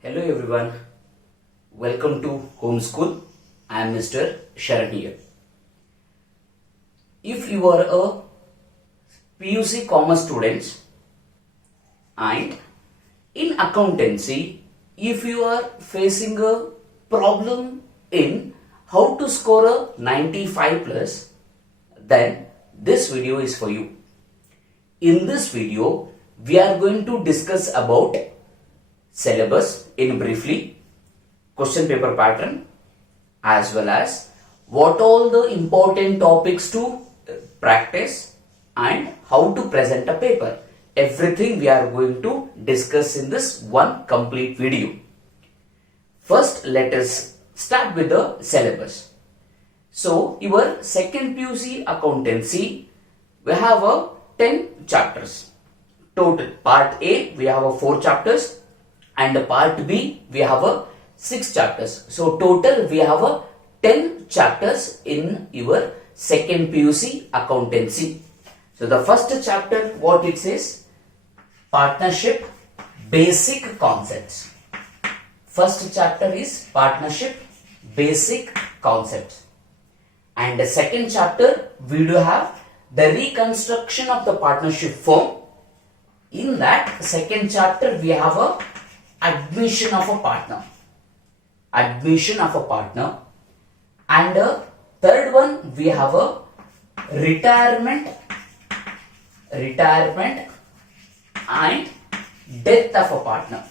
Hello everyone, welcome to Homeschool. I am Mr. Sharan here. If you are a PUC commerce student and in accountancy, if you are facing a problem in how to score a 95 plus, then this video is for you. In this video, we are going to discuss about syllabus in briefly, question paper pattern, as well as what all the important topics to practice and how to present a paper. Everything we are going to discuss in this one complete video. First, let us start with the syllabus. So, your second PUC accountancy, we have a 10 chapters. Total part A, we have a 4 chapters. And part B, we have a 6 chapters. So total we have a 10 chapters in your second PUC accountancy. So the first chapter, what it says? Partnership basic concepts. First chapter is partnership basic concepts. And the second chapter, we do have the reconstruction of the partnership form. In that second chapter, we have a admission of a partner, and the third one we have a retirement and death of a partner.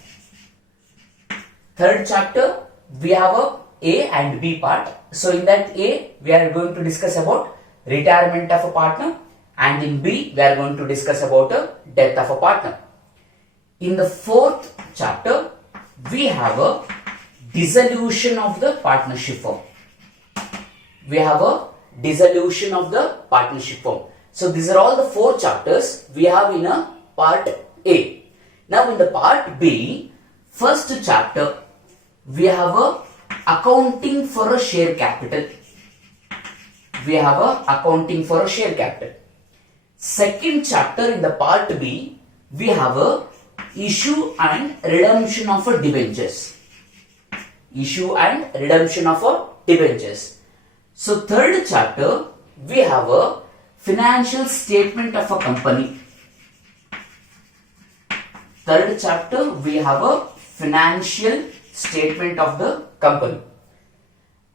Third chapter we have a and B part. So in that A we are going to discuss about retirement of a partner, and in B we are going to discuss about a death of a partner. In the fourth chapter, we have a dissolution of the partnership form. So these are all the 4 chapters we have in a part A. Now in the part B, first chapter, we have a accounting for a share capital. Second chapter in the part B, we have a issue and redemption of a debentures. So third chapter, we have a financial statement of a company.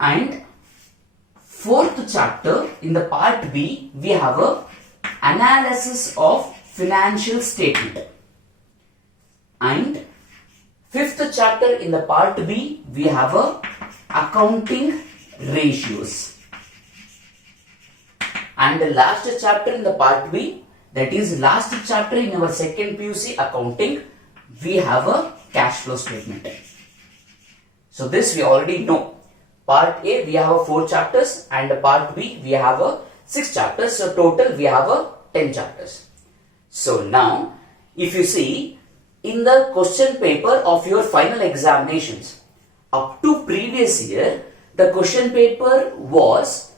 And fourth chapter in the part B, we have a analysis of financial statement. And fifth chapter in the part B, we have a accounting ratios. And the last chapter in the part B, that is last chapter in our second PUC accounting, we have a cash flow statement. So this we already know. Part A we have a 4 chapters, and part B we have a 6 chapters. So total we have a 10 chapters. So now if you see, in the question paper of your final examinations, up to previous year, the question paper was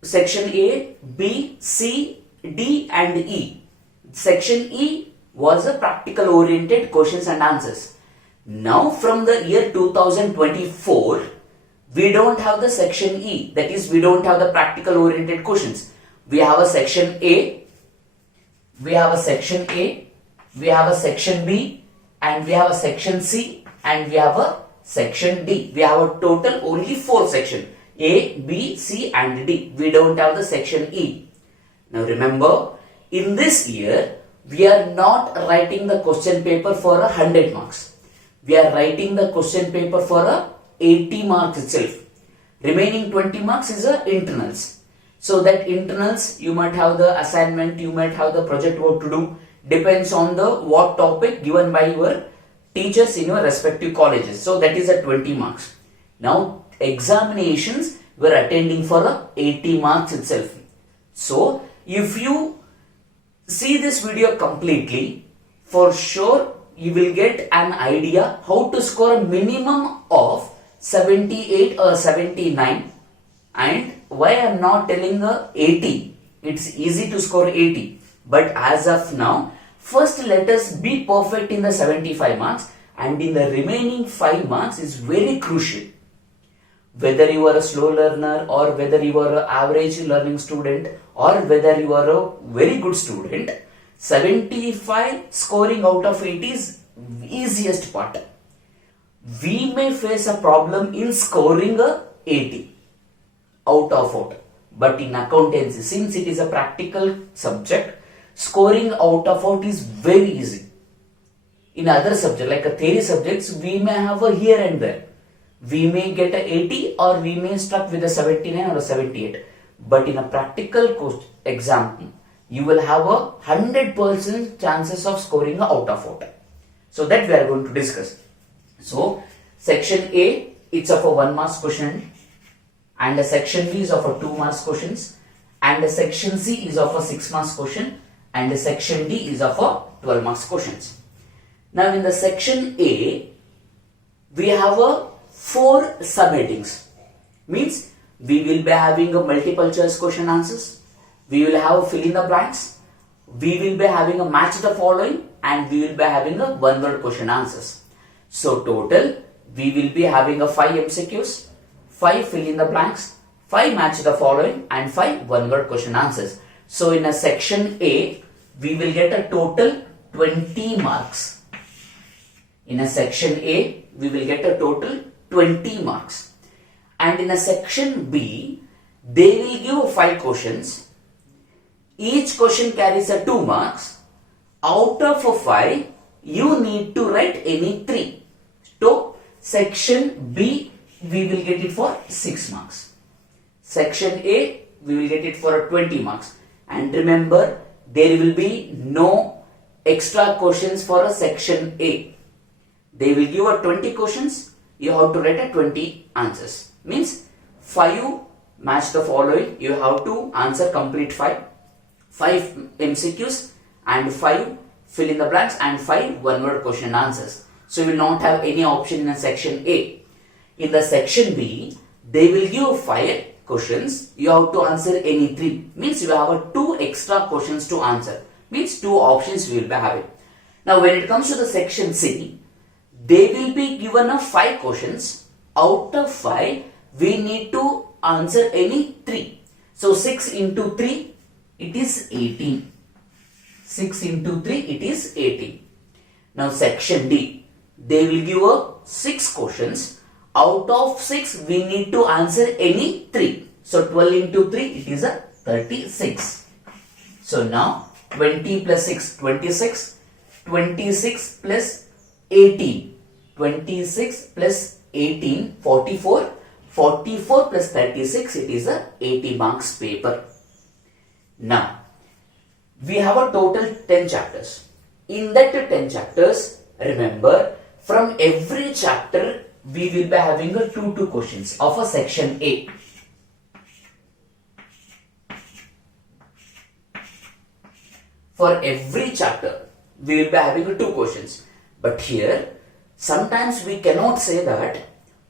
section A, B, C, D and E. Section E was a practical oriented questions and answers. Now from the year 2024, we don't have the section E, that is we don't have the practical oriented questions. We have a section A, we have a section B, and we have a section C, and we have a section D. We have a total only 4 sections, A, B, C and D. We don't have the section E. Now remember, in this year, we are not writing the question paper for 100 marks. We are writing the question paper for 80 marks itself. Remaining 20 marks is internals. So that internals, you might have the assignment, you might have the project work to do. Depends on the what topic given by your teachers in your respective colleges. So that is 20 marks. Now examinations we are attending for 80 marks itself. So if you see this video completely, for sure you will get an idea how to score a minimum of 78 or 79. And why I am not telling 80? It's easy to score 80. But as of now, first let us be perfect in the 75 marks. and in the remaining 5 marks is very crucial. Whether you are a slow learner or whether you are an average learning student or whether you are a very good student, 75 scoring out of 80 is easiest part. We may face a problem in scoring a 80 out of 8, but in accountancy, since it is a practical subject, scoring out of 8 is very easy. In other subjects like a theory subjects, we may have a here and there. We may get a 80 or we may stuck with a 79 or a 78. But in a practical exam, you will have a 100% chances of scoring a out of 8. So that we are going to discuss. So section A, it's of a 1 marks question, and the section B is of a 2 marks questions, and the section C is of a 6 marks question, and the section D is of a 12 marks questions. Now in the section A, we have a 4 subheadings. Means we will be having a multiple choice question answers, we will have a fill in the blanks, we will be having a match the following, and we will be having a one word question answers. So total we will be having a 5 MCQs, 5 fill in the blanks, 5 match the following, and 5 one word question answers. So in a section A, we will get a total 20 marks. In a section A, we will get a total 20 marks. And in a section B, they will give 5 questions. Each question carries a 2 marks. Out of a 5, you need to write any 3. So, section B, we will get it for 6 marks. Section A, we will get it for 20 marks. And remember, there will be no extra questions for a section A. They will give a 20 questions. You have to write a 20 answers. Means 5 match the following. You have to answer complete 5. 5 MCQs and 5 fill in the blanks and 5 one word question answers. So you will not have any option in a section A. In the section B, they will give 5 questions. You have to answer any 3. Means you have a 2 extra questions to answer. Means 2 options we will be having. Now when it comes to the section C, they will be given a 5 questions. Out of 5, we need to answer any 3. So 6 into 3, it is 18. 6 into 3, it is 18. Now section D, they will give a 6 questions. Out of 6, we need to answer any 3. So 12 into 3, it is a 36. So now 20 plus 6, 26. 26 plus 18. 26 plus 18, 44. 44 plus 36, it is a 80 marks paper. Now, we have a total 10 chapters. In that 10 chapters, remember, from every chapter, we will be having a 2 questions of a section A. For every chapter, we will be having 2 questions. But here, sometimes we cannot say that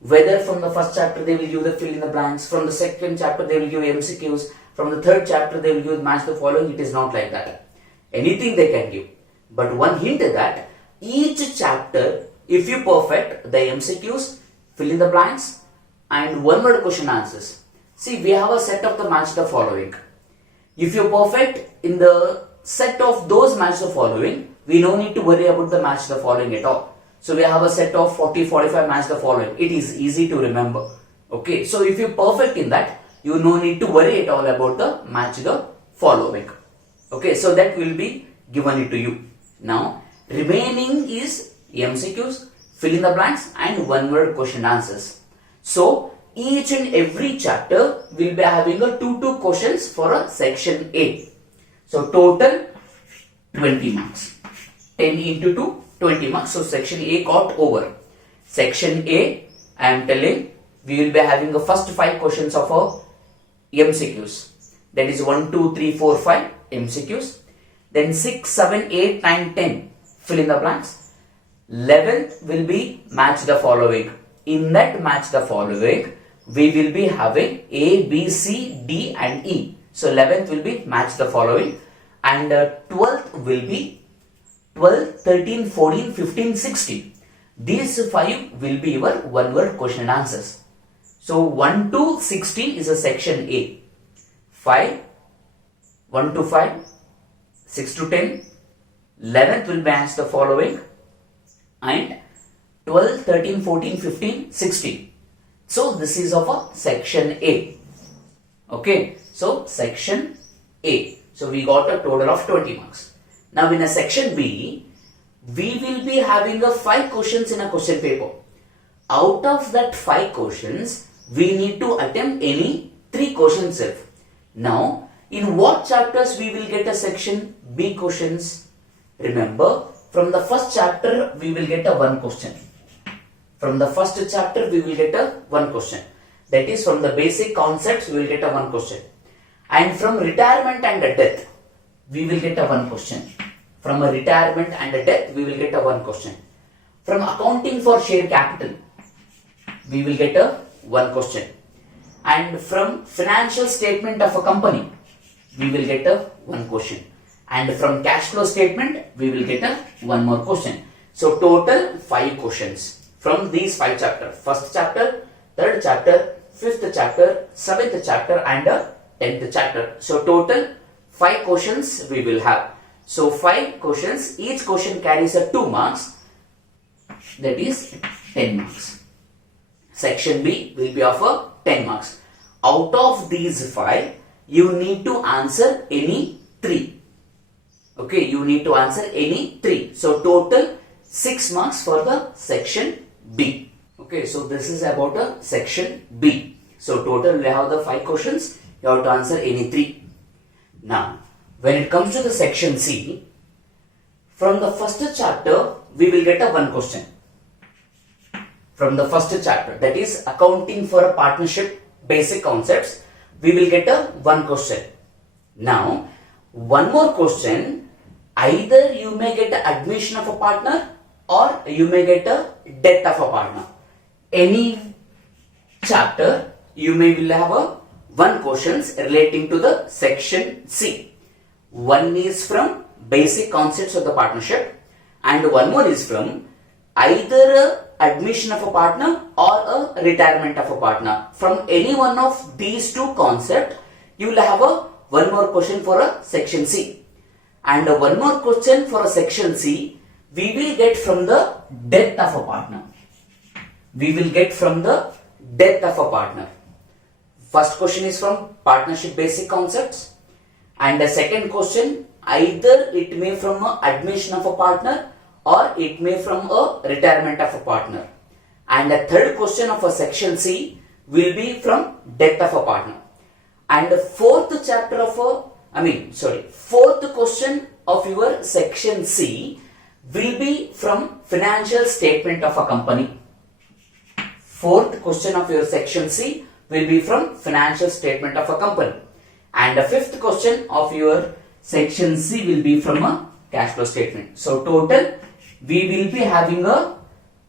whether from the first chapter they will give the fill in the blanks, from the second chapter they will give MCQs, from the third chapter they will give match the following. It is not like that. Anything they can give. But one hint is that each chapter, if you perfect the MCQs, fill in the blanks and one word question answers. See, we have a set of the match the following. If you perfect in the set of those match the following, we no need to worry about the match the following at all. So we have a set of 40, 45 match the following. It is easy to remember. Okay, so if you perfect in that, you no need to worry at all about the match the following. Okay, so that will be given it to you. Now, remaining is MCQs, fill in the blanks and one word question answers. So, each and every chapter will be having a 2 questions for a section A. So, total 20 marks. 10 into 2, 20 marks. So, section A got over. Section A, I am telling, we will be having the first 5 questions of our MCQs. That is 1, 2, 3, 4, 5 MCQs. Then 6, 7, 8, 9, 10 fill in the blanks. 11th will be match the following. In that match the following, we will be having A, B, C, D and E. So 11th will be match the following, and 12th will be 12, 13, 14, 15, 16. These 5 will be your one word question and answers. So 1 to 16 is a section A. 5, 1 to 5, 6 to 10, 11th will match the following, and 12, 13, 14, 15, 16. So this is of a section A. Okay, so section A. So we got a total of 20 marks. Now in a section B, we will be having a 5 questions in a question paper. Out of that 5 questions, we need to attempt any 3 questions if. Now, in what chapters we will get a section B questions? Remember, from the first chapter we will get a 1 question. From the first chapter we will get a 1 question. That is, from the basic concepts we will get a 1 question. And from retirement and death, we will get a 1 question. From a retirement and death, we will get a 1 question. From accounting for share capital, we will get a 1 question. And from financial statement of a company, we will get a 1 question. And from cash flow statement, we will get a 1 more question. So total 5 questions from these 5 chapters. First chapter, third chapter, fifth chapter, 7th chapter, and 10th chapter. So total 5 questions we will have. So 5 questions, each question carries a 2 marks, that is 10 marks. Section B will be of a 10 marks. Out of these 5, you need to answer any 3. Okay, you need to answer any 3. So total 6 marks for the section B. Okay, so this is about a section B. So total we have the 5 questions, you have to answer any 3. Now, when it comes to the section C, from the first chapter, we will get a 1 question. From the first chapter, that is accounting for a partnership basic concepts, we will get a 1 question. Now, 1 more question, either you may get the admission of a partner or you may get a death of a partner. Any chapter, you may will have a 1 questions relating to the section C. One is from basic concepts of the partnership, and 1 more is from either admission of a partner or a retirement of a partner. From any one of these 2 concepts, you will have a 1 more question for a section C. And 1 more question for a section C, we will get from the death of a partner. We will get from the death of a partner. First question is from partnership basic concepts. And the second question, either it may from a admission of a partner or it may from a retirement of a partner. And the third question of a section C will be from death of a partner. And the fourth question of your section C will be from financial statement of a company. Fourth question of your section C will be from financial statement of a company. And the fifth question of your section C will be from a cash flow statement. So total we will be having a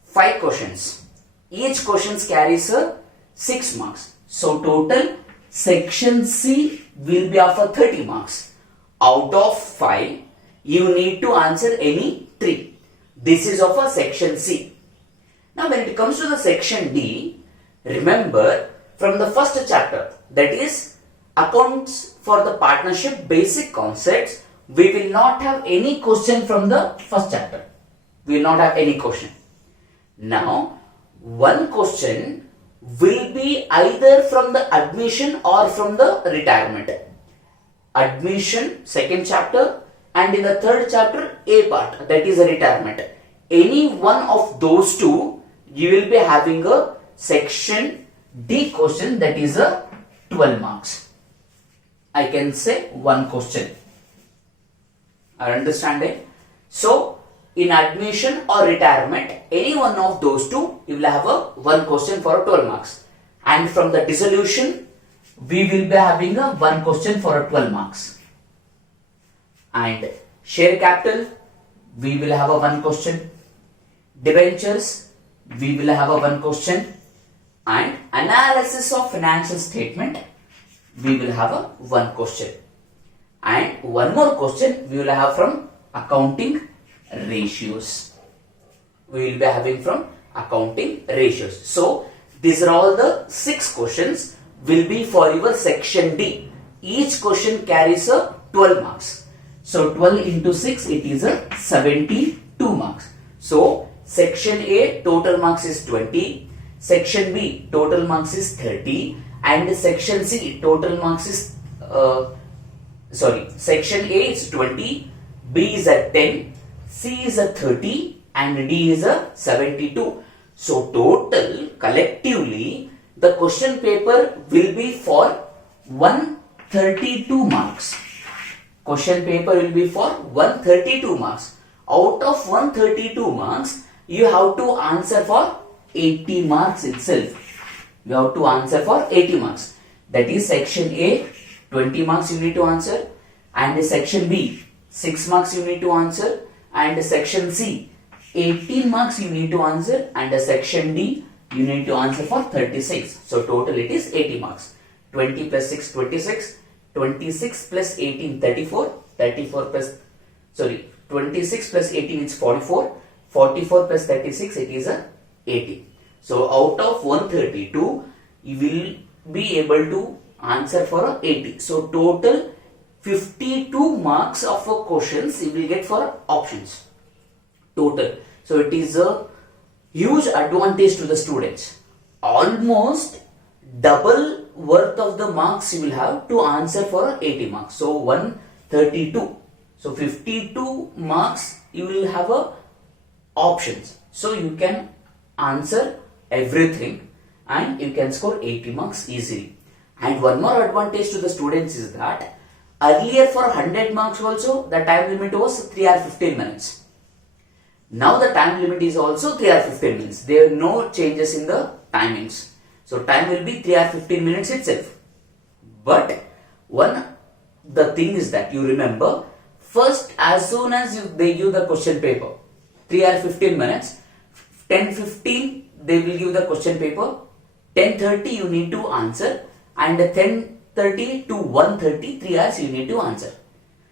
5 questions. Each question carries a 6 marks. So total section C will be of a 30 marks. Out of 5, you need to answer any 3. This is of a section C. Now when it comes to the section D, remember from the first chapter, that is accounts for the partnership basic concepts, we will not have any question from the first chapter. We will not have any question. Now, 1 question will be either from the admission or from the retirement. Admission, 2nd chapter, and in the 3rd chapter, A part, that is a retirement. Any one of those 2, you will be having a section D question, that is a 12 marks. I can say 1 question. Are you understanding? So, in admission or retirement, any one of those 2, you will have a 1 question for 12 marks. And from the dissolution, we will be having a 1 question for 12 marks. And share capital, we will have a 1 question. Debentures, we will have a 1 question. And analysis of financial statement, we will have a 1 question. And 1 more question we will have from accounting ratios. we will be having from accounting ratios. So these are all the 6 questions will be for your section D. Each question carries a 12 marks. So 12 into 6, it is a 72 marks. So section A total marks is 20, section B total marks is 30, and section C total marks is section A is 20, B is at 10, C is at 30, and D is a 72. So total collectively the question paper will be for 132 marks. Question paper will be for 132 marks. Out of 132 marks, you have to answer for 80 marks itself. You have to answer for 80 marks. That is section A, 20 marks you need to answer, and section B, 6 marks you need to answer, and section C, 18 marks you need to answer, and section D, you need to answer for 36. So total it is 80 marks. 20 plus 6, 26. 26 plus 18, 34. 26 plus 18 is 44. 44 plus 36, it is a 80. So out of 132, you will be able to answer for a 80. So total 52 marks of a questions you will get for options. Total. So it is a huge advantage to the students. Almost double worth of the marks you will have to answer for 80 marks. So 132. So 52 marks you will have a options. So you can answer everything and you can score 80 marks easily. And one more advantage to the students is that earlier for 100 marks also the time limit was 3 hours 15 minutes. Now the time limit is also 3 hours 15 minutes. There are no changes in the timings. So time will be 3 hours 15 minutes itself. But the thing is that you remember, first as soon as they give the question paper, 3 hours 15 minutes, 10:15 they will give the question paper, 10:30 you need to answer, and 10:30 to 1:30, 3 hours you need to answer.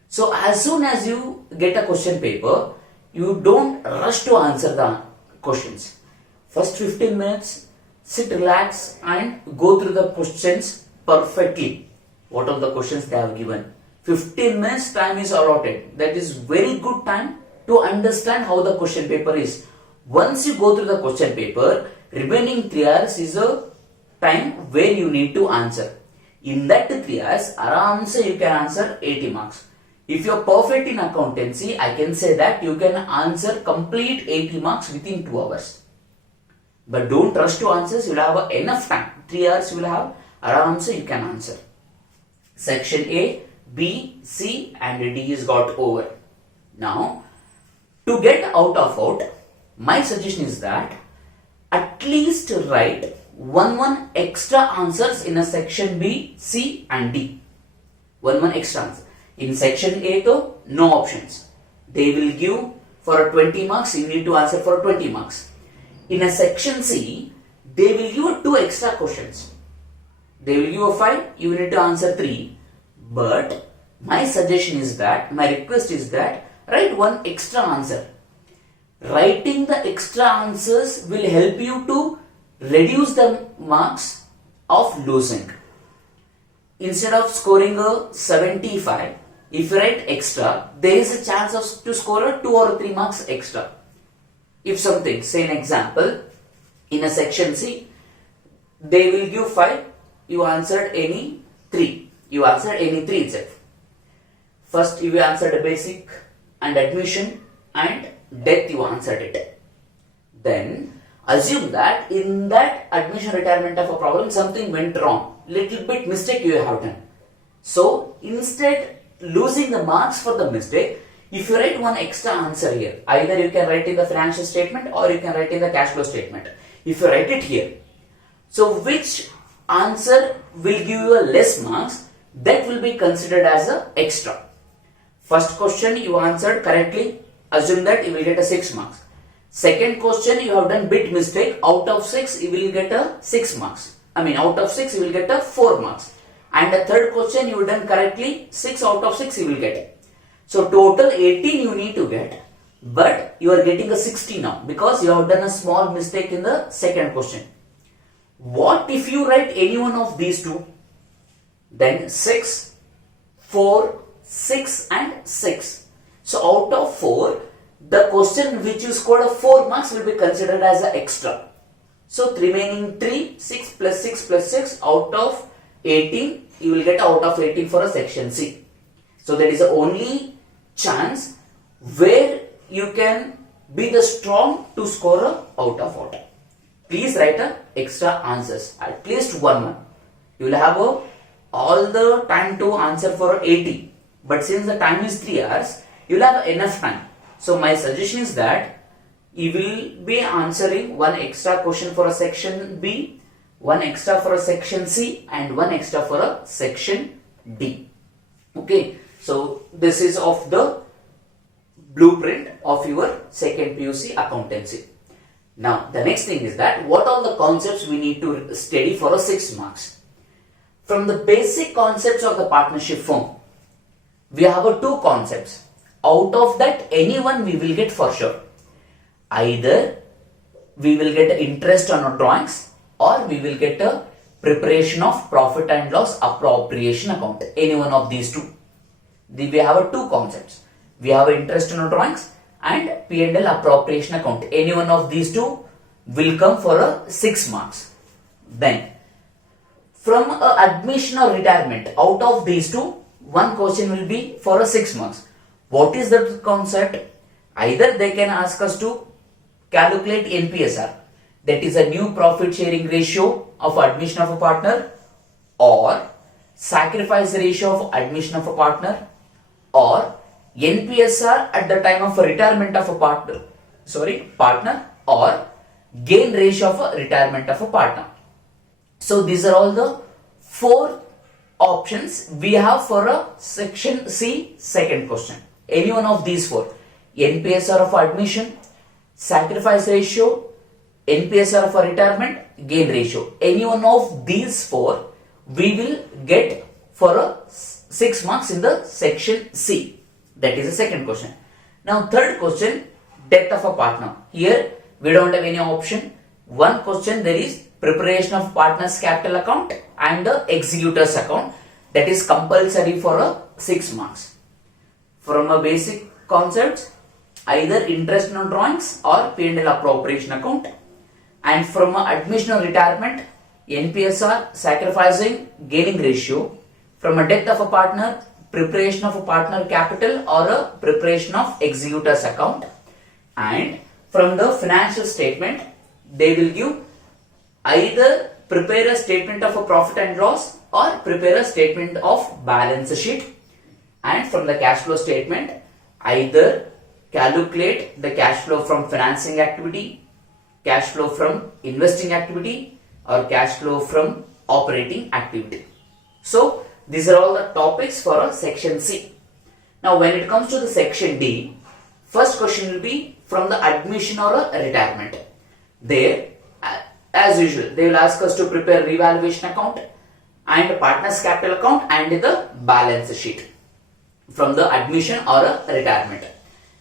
So as soon as you get a question paper, you don't rush to answer the questions. First 15 minutes, sit, relax and go through the questions perfectly. What are the questions they have given? 15 minutes time is allotted. That is very good time to understand how the question paper is. Once you go through the question paper, remaining 3 hours is a time where you need to answer. In that 3 hours, aramse you can answer 80 marks. If you are perfect in accountancy, I can say that you can answer complete 80 marks within 2 hours. But don't rush to answers, you will have enough time. 3 hours you will have, aramse you can answer. Section A, B, C and D is got over. Now, to get out of out, my suggestion is that at least write one extra answers in a section B, C and D. One extra answer. In section A though, no options. They will give for 20 marks, you need to answer for 20 marks. In a section C, they will give 2 extra questions. They will give a 5, you need to answer 3. But my suggestion is that, my request is that, write 1 extra answer. Writing the extra answers will help you to reduce the marks of losing. Instead of scoring a 75, if you write extra, there is a chance of to score a 2 or 3 marks extra. If something, say an example, in a section C, they will give 5, you answered any 3. You answered any 3 itself. First you answered basic and admission and death you answered it. Then assume that in that admission retirement of a problem something went wrong. Little bit mistake you have done. So instead losing the marks for the mistake, if you write 1 extra answer here, either you can write in the financial statement or you can write in the cash flow statement. If you write it here, so which answer will give you a less marks, that will be considered as a extra. First question you answered correctly, assume that you will get a 6 marks. Second question you have done bit mistake, out of 6 you will get a 6 marks. Out of 6 you will get a 4 marks. And the third question you have done correctly, 6 out of 6 you will get. So total 18 you need to get. but you are getting a 60 now because you have done a small mistake in the second question. What if you write any one of these two? Then 6, 4, 6 and 6. So out of 4, the question which you scored a 4 marks will be considered as an extra. So remaining 3, 6 plus 6 plus 6 out of 18, you will get out of 18 for a section C. So that is the only chance where you can be the strong to score a out of order. Please write a extra answers, at least one. You will have all the time to answer for 80. But since the time is 3 hours, you will have enough time. So my suggestion is that you will be answering one extra question for a section B, one extra for a section C and one extra for a section D. Okay, so this is of the blueprint of your second PUC accountancy. Now the next thing is that what are the concepts we need to study for a 6 marks. From the basic concepts of the partnership firm, we have 2 concepts. Out of that, any one we will get for sure. Either we will get interest on our drawings or we will get a preparation of profit and loss appropriation account. Any one of these 2. We have 2 concepts. We have interest on our drawings and P&L appropriation account. Any one of these 2 will come for a 6 marks. Then from admission or retirement, out of these 2, one question will be for a 6 marks. What is that concept? Either they can ask us to calculate NPSR, that is a new profit sharing ratio of admission of a partner, or sacrifice ratio of admission of a partner, or NPSR at the time of retirement of a partner, or gain ratio of a retirement of a partner. So these are all the 4 options we have for a section C second question. Any one of these 4, NPSR of admission, sacrifice ratio, NPSR for retirement, gain ratio. Any one of these 4 we will get for a 6 marks in the section C. That is the second question. Now third question, death of a partner. Here we don't have any option. One question there is preparation of partner's capital account and the executor's account. That is compulsory for a 6 marks. From a basic concepts, either interest on drawings or P&L appropriation account. And from a admission or retirement, NPSR, sacrificing, gaining ratio. From a death of a partner, preparation of a partner capital or a preparation of executor's account. And from the financial statement, they will give either prepare a statement of a profit and loss or prepare a statement of balance sheet. And from the cash flow statement, either calculate the cash flow from financing activity, cash flow from investing activity, or cash flow from operating activity. So these are all the topics for a section C. Now when it comes to the section D, first question will be from the admission or a retirement. There, as usual, they will ask us to prepare revaluation account and partner's capital account and the balance sheet from the admission or a retirement.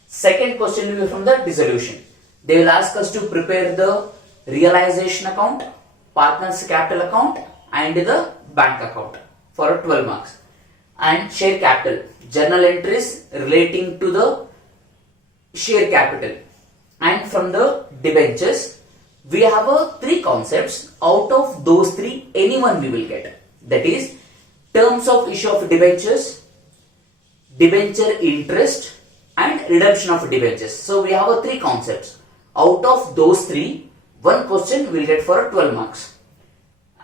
Second question will be from the dissolution. They will ask us to prepare the realization account, partner's capital account and the bank account for 12 marks. And share capital, journal entries relating to the share capital. And from the debentures, we have 3 concepts. Out of those 3, any one we will get. That is, terms of issue of debentures, debenture interest and redemption of debentures. So we have 3 concepts. Out of those 3, one question we will get for 12 marks.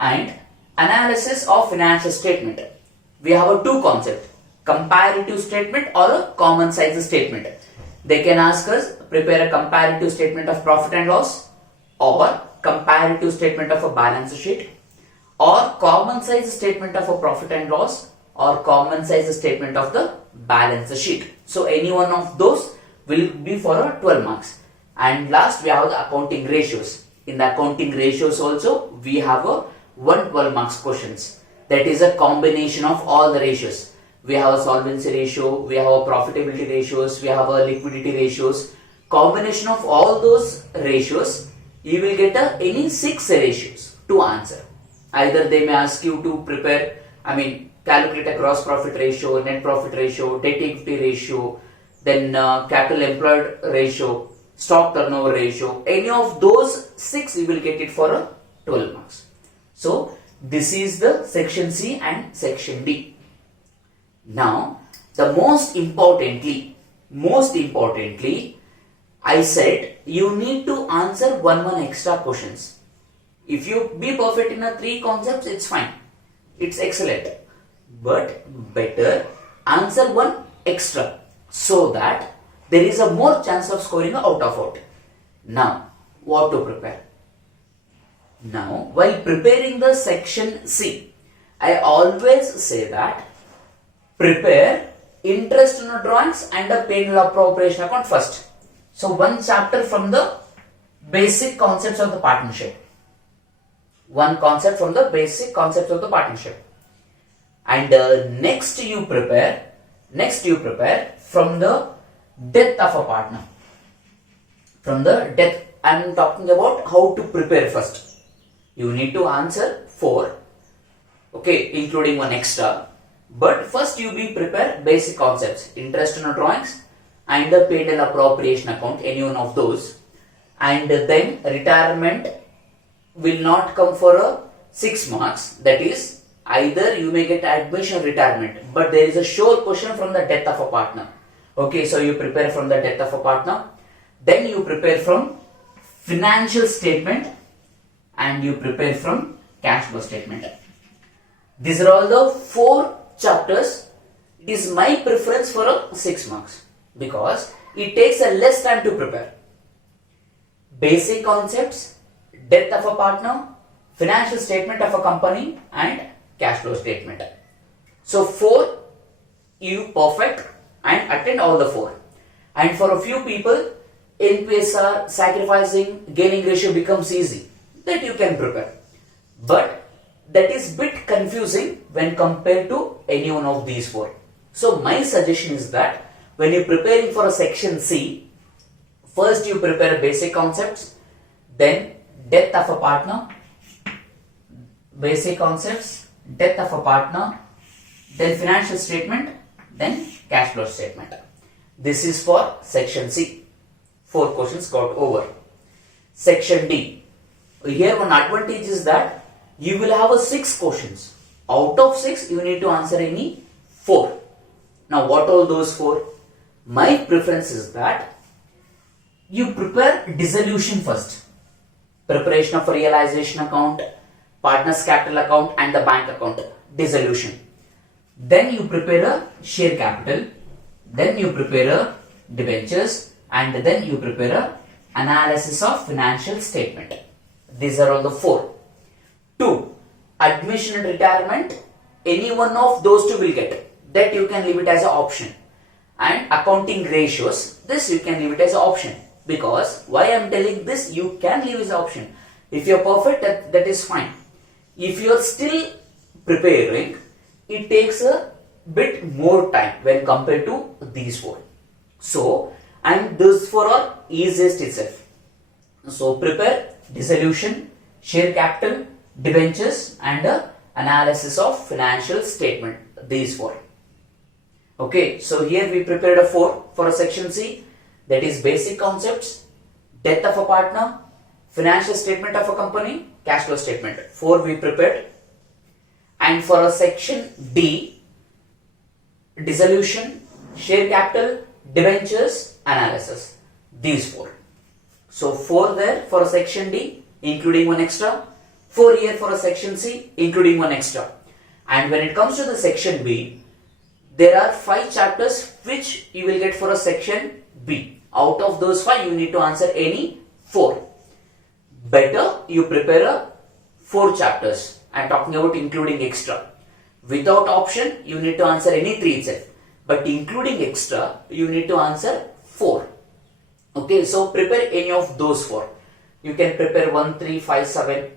And analysis of financial statement. We have 2 concepts. Comparative statement or a common size statement. They can ask us prepare a comparative statement of profit and loss, or comparative statement of a balance sheet, or common size statement of a profit and loss, or common size statement of the balance sheet. So any one of those will be for a 12 marks. And last we have the accounting ratios. In the accounting ratios also we have a 12 marks questions. That is a combination of all the ratios. We have a solvency ratio, we have a profitability ratios, we have a liquidity ratios, combination of all those ratios, you will get any 6 ratios to answer. Either they may ask you to prepare, calculate a gross profit ratio, net profit ratio, debt equity ratio, then capital employed ratio, stock turnover ratio. Any of those 6 you will get it for 12 marks. So this is the section C and section D. Now the most importantly, I said you need to answer one extra questions. If you be perfect in 3 concepts, it's fine. It's excellent. But better answer one extra so that there is a more chance of scoring out of out. Now, what to prepare? Now, while preparing the section C, I always say that prepare interest on drawings and the P&L appropriation account first. So, one chapter from the basic concepts of the partnership. One concept from the basic concepts of the partnership. And next you prepare from the death of a partner. From the death, I am talking about how to prepare first. You need to answer 4, okay, including one extra. But first you be prepare basic concepts, interest on drawings and the P&L appropriation account, any one of those. And then retirement will not come for 6 marks. That is, either you may get admission retirement, but there is a sure question from the death of a partner. Okay, so you prepare from the death of a partner. Then you prepare from financial statement and you prepare from cash flow statement. These are all the 4 chapters. It is my preference for 6 marks because it takes a less time to prepare. Basic concepts, death of a partner, financial statement of a company and cash flow statement. So 4 you perfect and attend all the 4. And for a few people, NPSR, sacrificing, gaining ratio becomes easy. That you can prepare. But that is bit confusing when compared to any one of these 4. So my suggestion is that when you're preparing for a section C, first you prepare basic concepts, then death of a partner, basic concepts, death of a partner, then financial statement, then cash flow statement. This is for section C. 4 questions got over. Section D. Here one advantage is that you will have 6 questions. Out of 6 you need to answer any 4. Now what are those 4? My preference is that you prepare dissolution first. Preparation of a realization account, partner's capital account and the bank account. Dissolution. Then you prepare a share capital. Then you prepare a debentures and then you prepare a analysis of financial statement. These are all the 4. 2. Admission and retirement. Any one of those 2 will get. That you can leave it as an option. And accounting ratios. This you can leave it as an option. Because why I am telling this, you can leave as an option. If you are perfect, that is fine. If you are still preparing, it takes a bit more time when compared to these 4. So, and these 4 are easiest itself. So, prepare dissolution, share capital, debentures and analysis of financial statement. These 4. Okay, so here we prepared a 4 for a section C. That is basic concepts, death of a partner, financial statement of a company, cash flow statement. 4 we prepared. And for a section D, dissolution, share capital, debentures, analysis. These 4. So 4 there for a section D, including one extra. 4 here for a section C, including one extra. And when it comes to the section B, there are 5 chapters which you will get for a section B. Out of those 5, you need to answer any 4. Better you prepare 4 chapters. I am talking about including extra. Without option, you need to answer any 3 itself. But including extra, you need to answer 4. Okay, so prepare any of those 4. You can prepare 1, 3, 5, 7,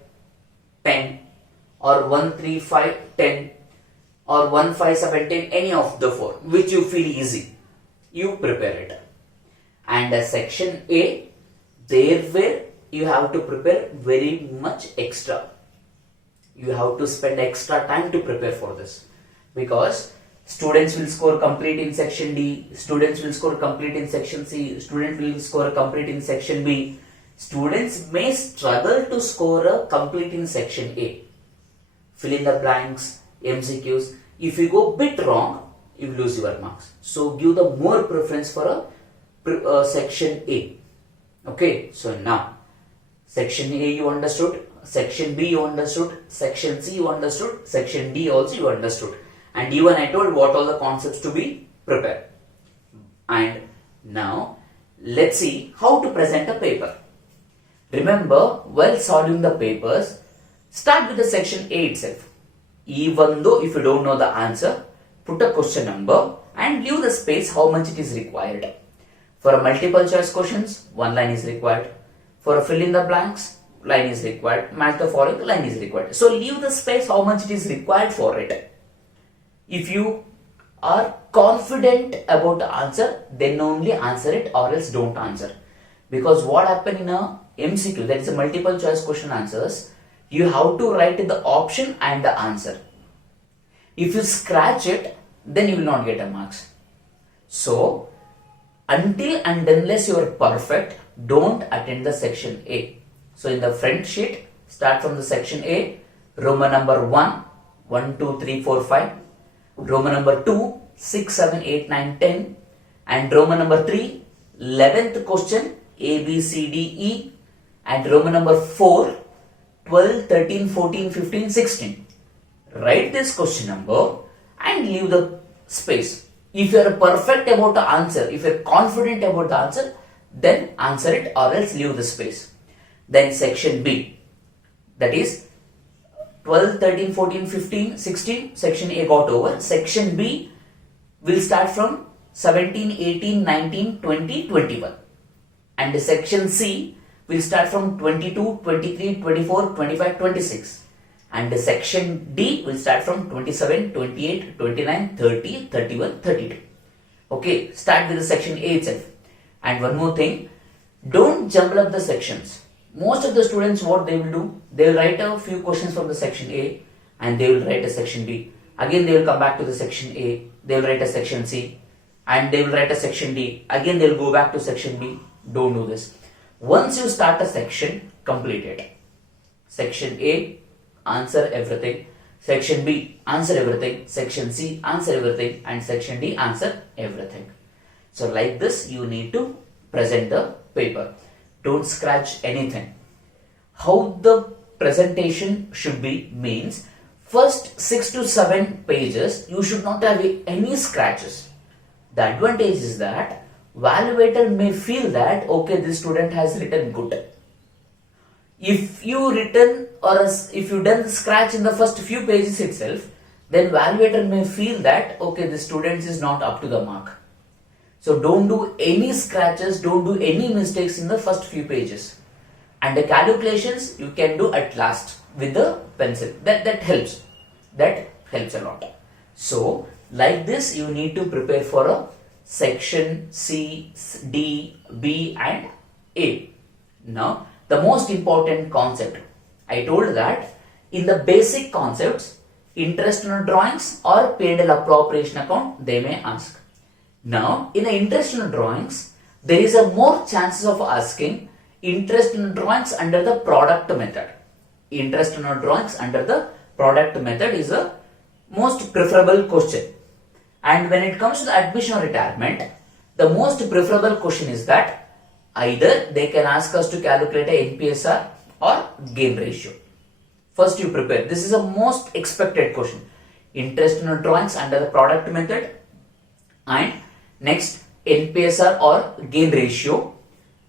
10 or 1, 3, 5, 10 or 1, 5, 7, 10, any of the 4 which you feel easy. You prepare it. And section A, there where you have to prepare very much extra. You have to spend extra time to prepare for this, because students will score complete in section D, students will score complete in section C, students will score complete in section B. Students may struggle to score a complete in section A. Fill in the blanks, MCQs. If you go bit wrong, you lose your marks. So give the more preference for a section A. Okay, so now section A you understood, section B you understood, section C you understood, section D also you understood, and even I told what all the concepts to be prepared. And now let's see how to present a paper. Remember, while solving the papers, start with the section A itself. Even though if you don't know the answer, put a question number and leave the space how much it is required. For a multiple choice questions, one line is required. For a fill in the blanks, line is required. Match the following, line is required. So leave the space how much it is required for it. If you are confident about the answer, then only answer it, or else don't answer. Because what happened in a MCQ, that is a multiple choice question answers, you have to write the option and the answer. If you scratch it, then you will not get a marks. So until and unless you are perfect, don't attend the section A. So in the front sheet, start from the section A, Roman number 1, 1, 2, 3, 4, 5, Roman number 2, 6, 7, 8, 9, 10, and Roman number 3, 11th question, A, B, C, D, E, and Roman number 4, 12, 13, 14, 15, 16. Write this question number and leave the space. If you are perfect about the answer, if you are confident about the answer, then answer it, or else leave the space. Then section B, that is 12, 13, 14, 15, 16, section A got over. Section B will start from 17, 18, 19, 20, 21. And section C will start from 22, 23, 24, 25, 26. And section D will start from 27, 28, 29, 30, 31, 32. Okay, start with the section A itself. And one more thing, don't jumble up the sections. Most of the students, what they will do, they will write a few questions from the section A and they will write a section B. Again, they will come back to the section A, they will write a section C, and they will write a section D. Again, they will go back to section B. Don't do this. Once you start a section, complete it. Section A, answer everything. Section B, answer everything. Section C, answer everything. And section D, answer everything. So like this, you need to present the paper. Don't scratch anything. How the presentation should be means, first 6 to 7 pages, you should not have any scratches. The advantage is that evaluator may feel that, okay, this student has written good. If you written or if you done scratch in the first few pages itself, then evaluator may feel that, okay, the student is not up to the mark. So don't do any scratches, don't do any mistakes in the first few pages. And the calculations you can do at last with the pencil. That helps. That helps a lot. So like this, you need to prepare for a section C, D, B and A. Now the most important concept, I told that in the basic concepts, interest on drawings or P&L appropriation account, they may ask. Now in the interest on drawings, there is a more chances of asking interest on drawings under the product method. Interest on drawings under the product method is a most preferable question. And when it comes to the admission or retirement, the most preferable question is that either they can ask us to calculate a NPSR or gain ratio. First you prepare. This is a most expected question. Interest on drawings under the product method, and next NPSR or gain ratio,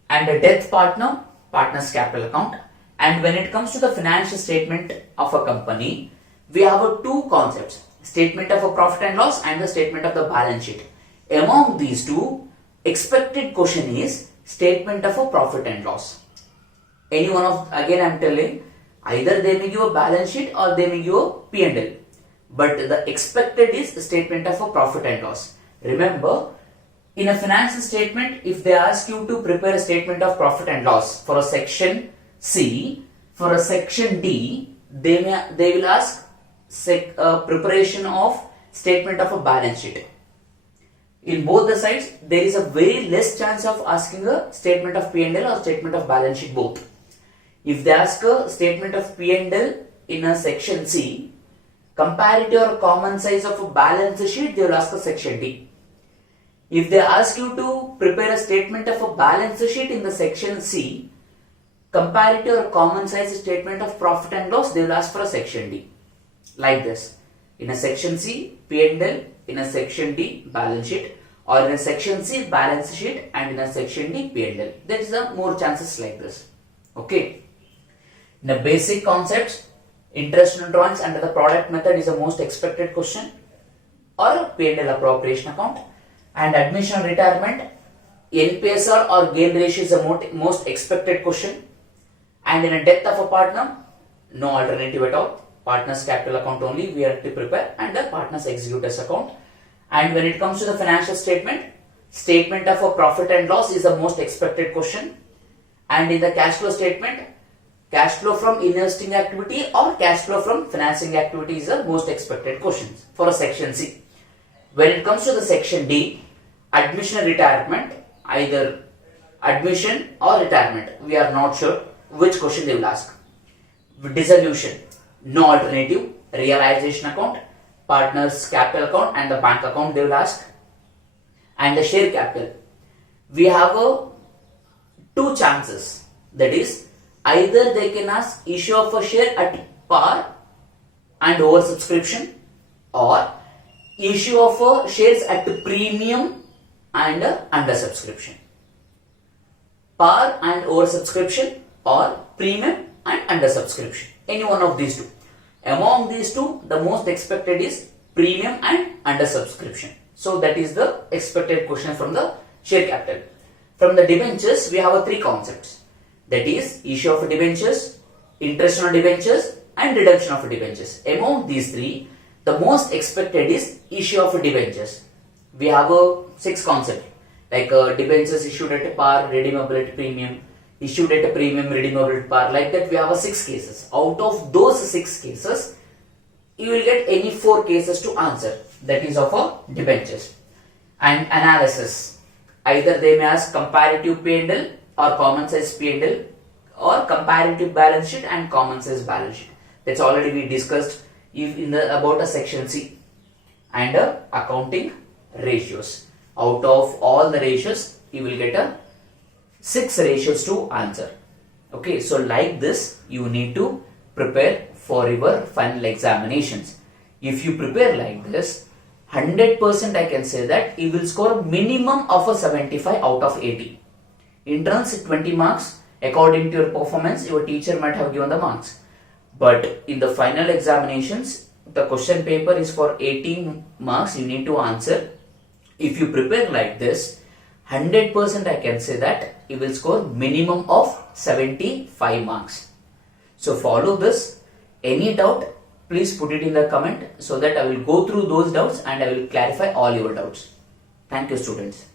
and a death partner, partner's capital account. And when it comes to the financial statement of a company, we have two concepts, statement of a profit and loss and the statement of the balance sheet. Among these two, expected question is statement of a profit and loss. Any one of, again I am telling, either they may give a balance sheet or they may give a P&L. But the expected is statement of a profit and loss. Remember, In a financial statement, if they ask you to prepare a statement of profit and loss for a section C, for a section D, they will ask preparation of statement of a balance sheet. In both the sides, there is a very less chance of asking a statement of P&L or statement of balance sheet both. If they ask a statement of P&L in a section C, comparative or common size of a balance sheet, they will ask a section D. If they ask you to prepare a statement of a balance sheet in the section C, comparative or common size statement of profit and loss, they will ask for a section D. Like this. In a section C, P&L, in a section D, balance sheet, or in a section C, balance sheet, and in a section D, P&L. There is a more chances like this. Okay. In the basic concepts, interest and drawings under the product method is the most expected question, or P&L appropriation account, and admission and retirement, NPSR or gain ratio is the most expected question, and in a death of a partner, no alternative at all. Partner's capital account only we have to prepare, and the partner's executors account. And when it comes to the financial statement, statement of a profit and loss is the most expected question. And in the cash flow statement, cash flow from investing activity or cash flow from financing activity is the most expected questions for a section C. When it comes to the section D, admission and retirement, either admission or retirement, we are not sure which question they will ask. Dissolution, no alternative. Realization account, partner's capital account, and the bank account they will ask. And the share capital, we have two chances, that is either they can ask issue of a share at par and oversubscription, or issue of shares at premium and undersubscription. Par and oversubscription, or premium and undersubscription. Any one of these two. Among these two, the most expected is premium and undersubscription. So that is the expected question from the share capital. From the debentures, we have three concepts. That is issue of debentures, interest on debentures, and redemption of debentures. Among these three, the most expected is issue of debentures. We have six concepts like debentures issued at par, redeemable at premium, issued at a premium, redeemable at par. Like that, we have 6 cases. Out of those 6 cases, you will get any 4 cases to answer. That is of debentures. And analysis, either they may ask comparative P&L or common size P&L, or comparative balance sheet and common size balance sheet. That's already we discussed about a section C. And accounting ratios. Out of all the ratios, you will get 6 ratios to answer. Okay, so like this, you need to prepare for your final examinations. If you prepare like this, 100% I can say that you will score minimum of a 75 out of 80. Entrance 20 marks, according to your performance, your teacher might have given the marks. But in the final examinations, the question paper is for 18 marks, you need to answer. If you prepare like this, 100% I can say that you will score minimum of 75 marks. So follow this. Any doubt, please put it in the comment so that I will go through those doubts and I will clarify all your doubts. Thank you, students.